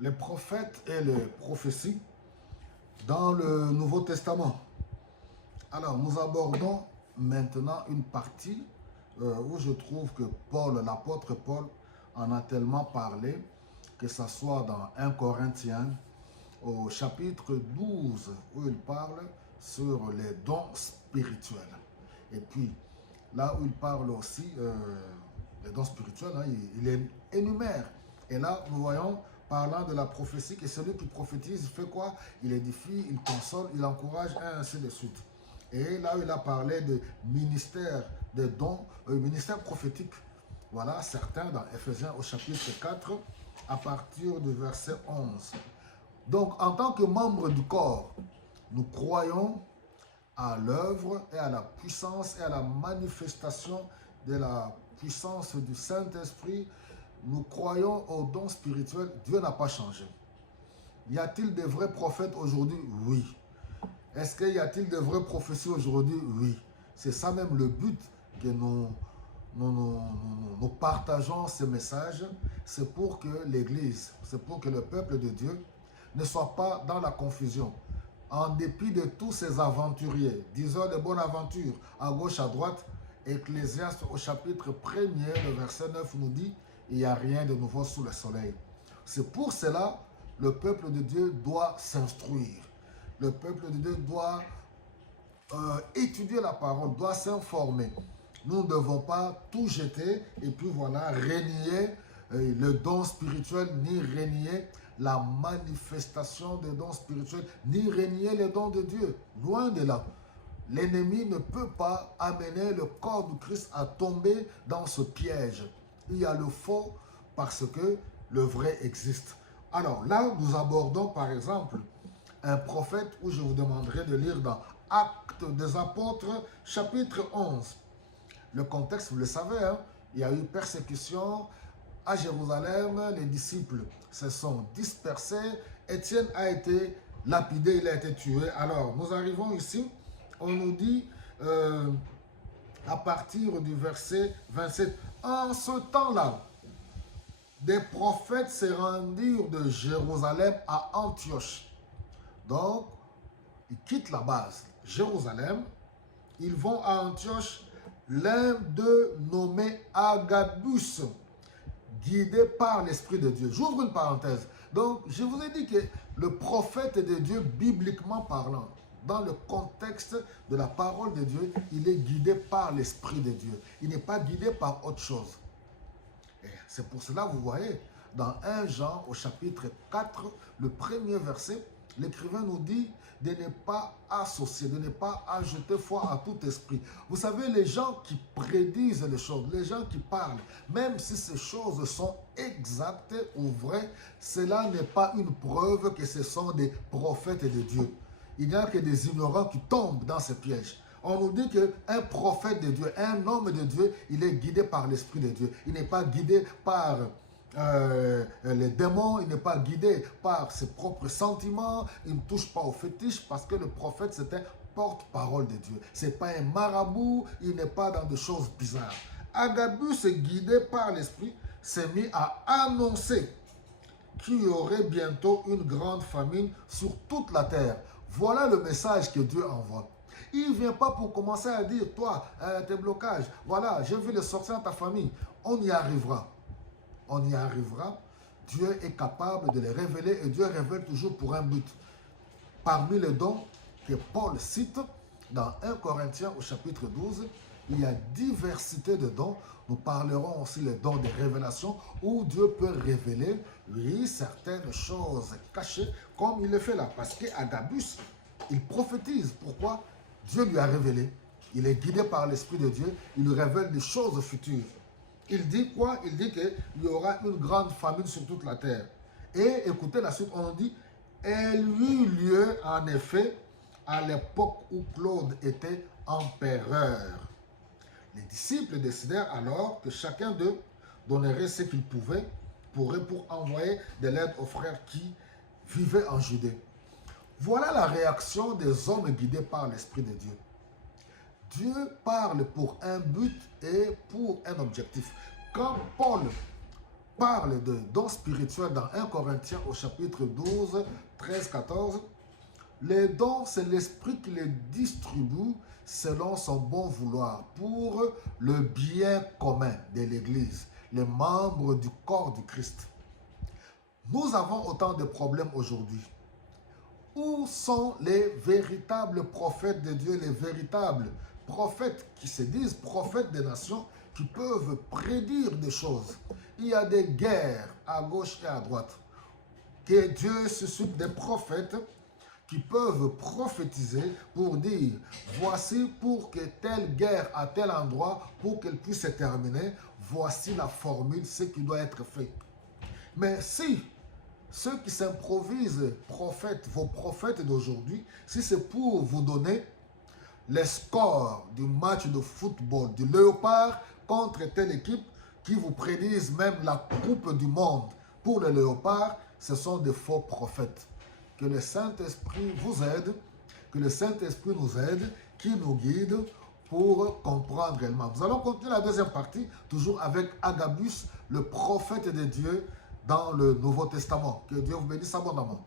les prophètes et les prophéties dans le Nouveau Testament. Alors, nous abordons maintenant une partie où je trouve que Paul, l'apôtre Paul, en a tellement parlé, que ce soit dans 1 Corinthiens, au chapitre 12, où il parle sur les dons spirituels. Et puis, là où il parle aussi des dons spirituels, hein, il énumère. Et là, nous voyons, parlant de la prophétie, que celui qui prophétise, il fait quoi? Il édifie, il console, il encourage, et ainsi de suite. Et là où il a parlé de ministère des dons, ministère prophétique. Voilà certains dans Éphésiens au chapitre 4, à partir du verset 11. Donc, en tant que membre du corps, nous croyons à l'œuvre et à la puissance et à la manifestation de la puissance du Saint-Esprit. Nous croyons aux dons spirituels. Dieu n'a pas changé. Y a-t-il de vrais prophètes aujourd'hui? Oui. Est-ce qu'il y a-t-il de vraies prophéties aujourd'hui? Oui. C'est ça même le but que nous partageons ces messages. C'est pour que l'Église, c'est pour que le peuple de Dieu ne soit pas dans la confusion. En dépit de tous ces aventuriers, disons de bonne aventure, à gauche, à droite, Ecclésiaste au chapitre 1er, le verset 9 nous dit, il n'y a rien de nouveau sous le soleil. C'est pour cela le peuple de Dieu doit s'instruire. Le peuple de Dieu doit étudier la parole, doit s'informer. Nous ne devons pas tout jeter et puis voilà, renier le don spirituel, ni renier la manifestation des dons spirituels, ni renier les dons de Dieu. Loin de là. L'ennemi ne peut pas amener le corps du Christ à tomber dans ce piège. Il y a le faux parce que le vrai existe. Alors là, nous abordons par exemple un prophète où je vous demanderai de lire dans Actes des Apôtres, chapitre 11. Le contexte, vous le savez, hein, il y a eu persécution à Jérusalem, les disciples se sont dispersés, Étienne a été lapidé, il a été tué. Alors, nous arrivons ici, on nous dit à partir du verset 27, en ce temps-là, des prophètes se rendirent de Jérusalem à Antioche. Donc, ils quittent la base, Jérusalem, ils vont à Antioche, l'un d'eux nommé Agabus, guidé par l'Esprit de Dieu. J'ouvre une parenthèse. Donc, je vous ai dit que le prophète de Dieu, bibliquement parlant, dans le contexte de la parole de Dieu, il est guidé par l'Esprit de Dieu. Il n'est pas guidé par autre chose. C'est pour cela, vous voyez, dans 1 Jean, au chapitre 4, le premier verset, l'écrivain nous dit de ne pas associer, de ne pas ajouter foi à tout esprit. Vous savez, les gens qui prédisent les choses, les gens qui parlent, même si ces choses sont exactes ou vraies, cela n'est pas une preuve que ce sont des prophètes de Dieu. Il n'y a que des ignorants qui tombent dans ce piège. On nous dit qu'un prophète de Dieu, un homme de Dieu, il est guidé par l'Esprit de Dieu. Il n'est pas guidé par les démons, il n'est pas guidé par ses propres sentiments, il ne touche pas aux fétiches parce que le prophète c'était porte-parole de Dieu. Ce n'est pas un marabout, il n'est pas dans des choses bizarres. Agabus, guidé par l'Esprit, s'est mis à annoncer qu'il y aurait bientôt une grande famine sur toute la terre. Voilà le message que Dieu envoie. Il ne vient pas pour commencer à dire, toi, tes blocages, voilà, je veux les sortir de ta famille. On y arrivera. On y arrivera. Dieu est capable de les révéler et Dieu révèle toujours pour un but. Parmi les dons que Paul cite dans 1 Corinthiens au chapitre 12, il y a diversité de dons. Nous parlerons aussi des dons de révélation où Dieu peut révéler, oui, certaines choses cachées comme il le fait là. Parce qu'Agabus, il prophétise. Pourquoi? Dieu lui a révélé. Il est guidé par l'Esprit de Dieu. Il lui révèle des choses futures. Il dit quoi? Il dit qu'il y aura une grande famine sur toute la terre. Et écoutez la suite, on dit, elle eut lieu en effet à l'époque où Claude était empereur. Les disciples décidèrent alors que chacun d'eux donnerait ce qu'il pouvait pour envoyer de l'aide aux frères qui vivaient en Judée. Voilà la réaction des hommes guidés par l'Esprit de Dieu. Dieu parle pour un but et pour un objectif. Quand Paul parle de dons spirituels dans 1 Corinthiens au chapitre 12, 13, 14. Les dons, c'est l'Esprit qui les distribue selon son bon vouloir pour le bien commun de l'Église, les membres du corps du Christ. Nous avons autant de problèmes aujourd'hui. Où sont les véritables prophètes de Dieu, les véritables prophètes qui se disent prophètes des nations, qui peuvent prédire des choses? Il y a des guerres à gauche et à droite. Que Dieu suscite des prophètes qui peuvent prophétiser pour dire, voici pour que telle guerre à tel endroit, pour qu'elle puisse se terminer, voici la formule, ce qui doit être fait. Mais si ceux qui s'improvisent prophètes, vos prophètes d'aujourd'hui, si c'est pour vous donner les scores du match de football du Léopard contre telle équipe, qui vous prédisent même la Coupe du Monde pour le Léopard, ce sont des faux prophètes. Que le Saint-Esprit vous aide, que le Saint-Esprit nous aide, qui nous guide pour comprendre réellement. Nous allons continuer la deuxième partie, toujours avec Agabus, le prophète de Dieu dans le Nouveau Testament. Que Dieu vous bénisse abondamment.